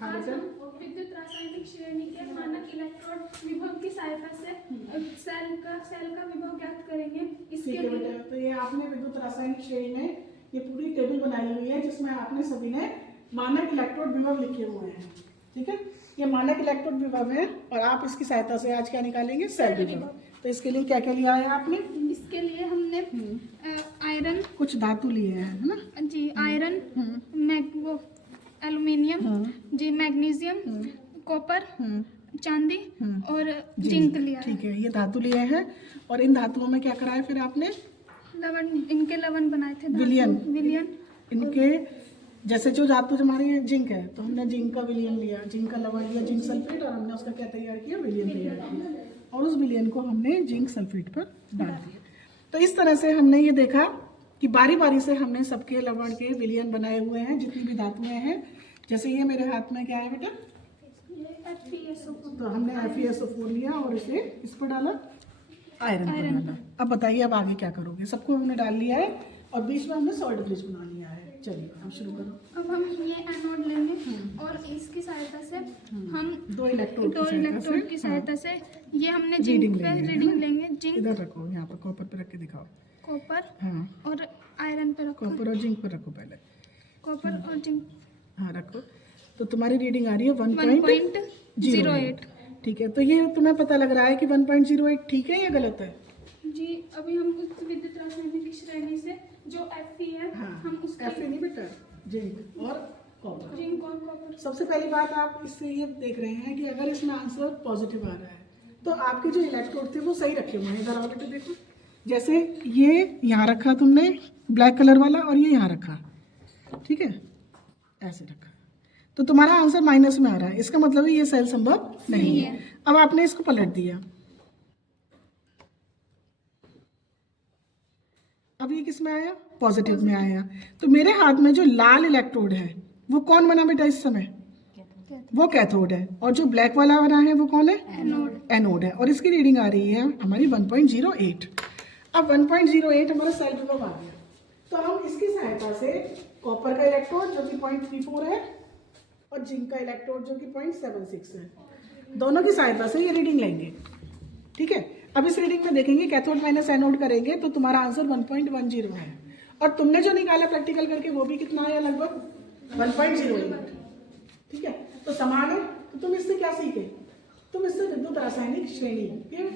हाँ आज बेटा। हम विद्युत रासायनिक श्रेणी के मानक इलेक्ट्रोड विभव की सहायता से सेल का विभव ज्ञात करेंगे। इसके ठीक है लिए बेटा, तो ये आपने विद्युत रासायनिक श्रेणी में ये पूरी टेबल बनाई हुई है जिसमें आपने सभी ने मानक इलेक्ट्रोड विभव लिखे हुए हैं। ठीक है, ये मानक इलेक्ट्रोड विभव है और आप इसकी सहायता से आज क्या निकालेंगे? सेल विभव। तो इसके लिए क्या क्या लिया है आपने? इसके लिए हमने आयरन, कुछ धातु लिए हैं, है ना जी iron, aluminium, G magnesium, copper, चांदी और जिंक लिया है। ठीक है, ये धातु लिए हैं और इन धातुओं में क्या करा है फिर आपने? लवण, इनके लवण बनाए थे। विलयन। इनके जैसे जो धातु हमारी जिंक है तो हमने जिंक का विलयन लिया, जिंक का लवण लिया, जिंक सल्फेट, और हमने उसका क्या तैयार किया? विलयन तैयार किया और उस विलयन को हमने जिंक सल्फेट पर डाल दिया। तो इस तरह से हमने ये देखा कि बारी बारी से हमने सबके लवण के विलयन बनाए हुए हैं जितनी भी धातुएं हैं। जैसे ये मेरे हाथ में क्या है बेटा? तो हमने FeSO4 लिया और इसे इस पर डाला, आयरन पर डाला। अब बताइए अब आगे क्या करोगे? सबको हमने डाल लिया है और बीच में हमने सॉल्ट ब्रिज बना लिया है। चलिए अब शुरू करो। अब हम ये एनोड लेंगे और इसकी सहायता से हम दो इलेक्ट्रोड की सहायता से ये हमने जिंक पे रीडिंग लेंगे। जिंक इधर रखो, यहाँ पर कॉपर पे रख के दिखाओ। कॉपर हाँ, और आयरन पे रखो। कॉपर और जिंक पर रखो पहले। कॉपर और जिंक, हाँ रखो। तो तुम्हारी रीडिंग आ रही है 1.08। ठीक है, तो ये तुम्हें पता लग रहा है कि 1.08 ठीक है या गलत है? जी अभी हम उस विद्युत रासायनिक श्रेणी से जो Fe है, हाँ, हम उसका Fe नहीं बेटा, जिंक और कॉपर। जिंक और कॉपर। सबसे पहली बात आप इससे ये देख रहे हैं कि अगर इसमें आंसर पॉजिटिव आ रहा है तो आपके जो इलेक्ट्रोड थे वो सही रखे हुए हैं। इधर आओ बेटा, देखो जैसे ये यहाँ रखा तुमने ब्लैक कलर वाला और ये यहाँ रखा, ठीक है, ऐसे रखा, तो तुम्हारा आंसर माइनस में आ रहा है। इसका मतलब है ये सेल संभव नहीं है। अब आपने इसको पलट दिया, अब ये किस में आया? पॉजिटिव में आया। तो मेरे हाथ में जो लाल इलेक्ट्रोड है वो कौन बना बेटा इस समय? वो कैथोड है। और जो ब्लैक वाला बना है वो कौन है? एनोड है। और इसकी रीडिंग आ रही है हमारी 1.08। अब 1.08 हमारा सेल विभव आ गया। तो हम इसकी सहायता से कॉपर का इलेक्ट्रोड जो कि 0.34 है और जिंक का इलेक्ट्रोड जो कि 0.76 है, दोनों की सहायता से ये रीडिंग लेंगे। ठीक है, अब इस रीडिंग में देखेंगे कैथोड माइनस एनोड करेंगे तो तुम्हारा आंसर 1.10 है और तुमने जो निकाला प्रैक्टिकल करके वो भी कितना आया? लगभग 1.08। ठीक है, तो समान है। तो तुम इससे क्या सीखे? तुम इससे विद्युत रासायनिक श्रेणी के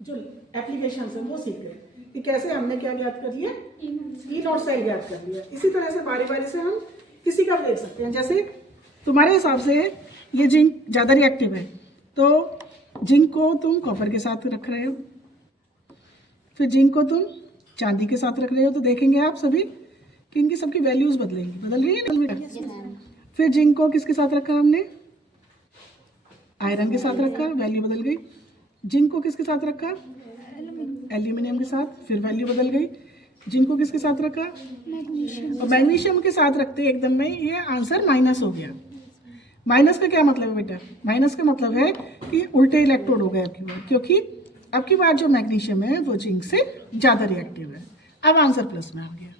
जो एप्लीकेशन है वो सीख गए कि कैसे हमने क्या ज्ञात कर लिया? ई नॉट सेल ज्ञात कर लिया। इसी तरह से बारी बारी से हम किसी का भी देख सकते हैं। जैसे तुम्हारे हिसाब से ये जिंक ज़्यादा रिएक्टिव है तो जिंक को तुम कॉपर के साथ रख रहे हो, फिर जिंक को तुम चांदी के साथ रख रहे हो, तो देखेंगे आप सभी कि इनकी सबकी वैल्यूज बदलेंगी। बदल रही है? फिर जिंक को किसके साथ रखा हमने? आयरन के साथ रखा, वैल्यू बदल गई। जिंक को किसके साथ रखा? एल्यूमिनियम के साथ, फिर वैल्यू बदल गई। जिंक को किसके साथ रखा? और मैग्नीशियम के साथ रखते एकदम में ये आंसर माइनस हो गया। माइनस का क्या मतलब है बेटा? माइनस का मतलब है कि उल्टे इलेक्ट्रोड हो गए आपकी बार, क्योंकि अब की बार जो मैग्नीशियम है वो जिंक से ज़्यादा रिएक्टिव है। अब आंसर प्लस में आ गया।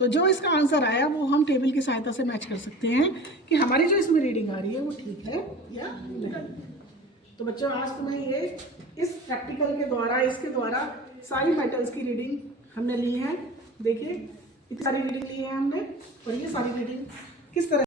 तो जो इसका आंसर आया वो हम टेबल की सहायता से मैच कर सकते हैं कि हमारी जो इसमें रीडिंग आ रही है वो ठीक है या नहीं। तो बच्चों आज तुम्हें ये इस प्रैक्टिकल के द्वारा, इसके द्वारा सारी मेटल्स की रीडिंग हमने ली है। देखिए इतनी सारी रीडिंग ली है हमने और ये सारी रीडिंग किस तरह